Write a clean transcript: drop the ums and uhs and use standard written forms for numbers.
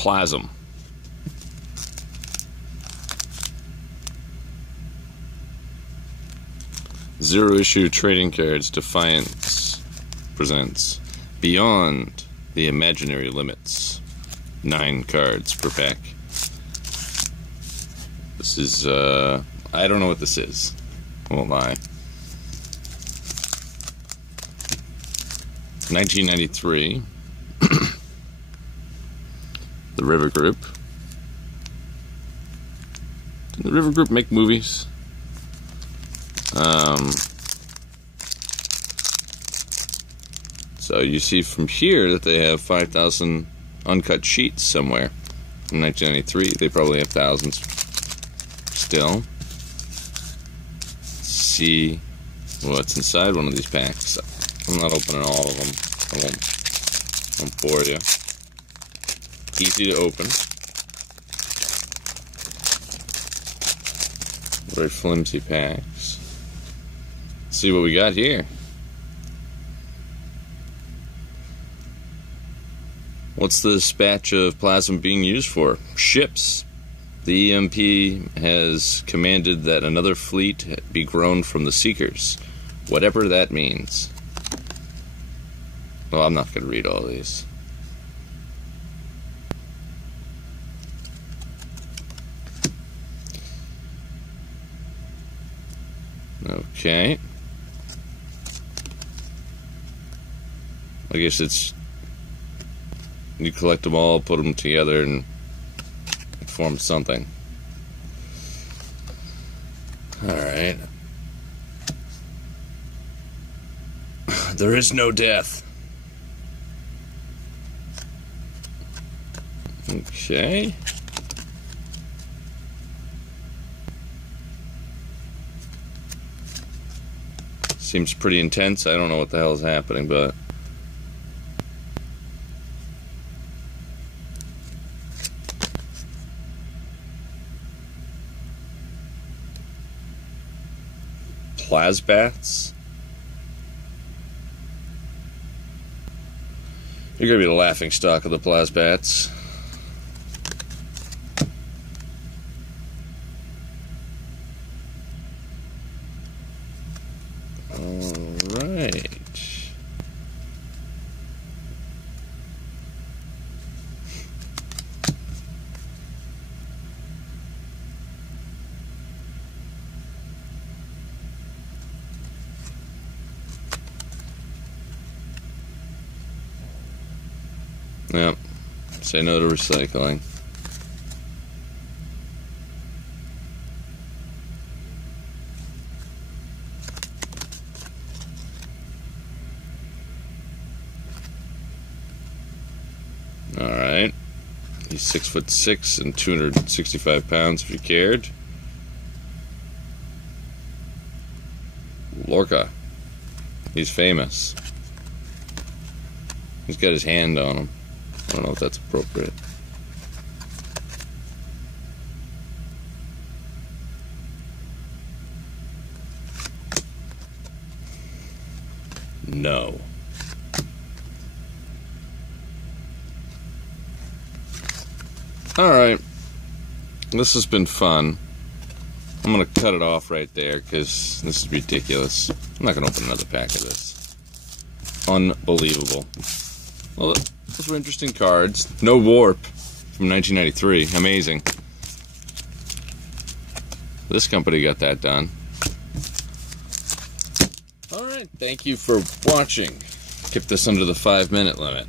Plasm. Zero issue trading cards. Defiant presents Beyond the Imaginary Limits. 9 cards per pack. This is, I don't know what this is. I won't lie. 1993. The River Group. Did the River Group make movies? So you see from here that they have 5,000 uncut sheets somewhere. In 1993, they probably have thousands still. Let's see what's inside one of these packs. I'm not opening all of them. I won't bore you. Easy to open. Very flimsy packs. Let's see what we got here. What's this batch of plasm being used for? Ships. The EMP has commanded that another fleet be grown from the Seekers. Whatever that means. Well, I'm not going to read all these. Okay. I guess it's... You collect them all, put them together, and form something. Alright. There is no death. Okay. Seems pretty intense. I don't know what the hell is happening, but... Plasbats? You're gonna be the laughing stock of the Plasbats. Alright. Yep. Say no to recycling. Alright. He's 6'6" and 265 pounds if you cared. Lorca. He's famous. He's got his hand on him. I don't know if that's appropriate. No. Alright. This has been fun. I'm going to cut it off right there because this is ridiculous. I'm not going to open another pack of this. Unbelievable. Well, those were interesting cards. No warp from 1993. Amazing. This company got that done. Alright, thank you for watching. Keep this under the 5-minute limit.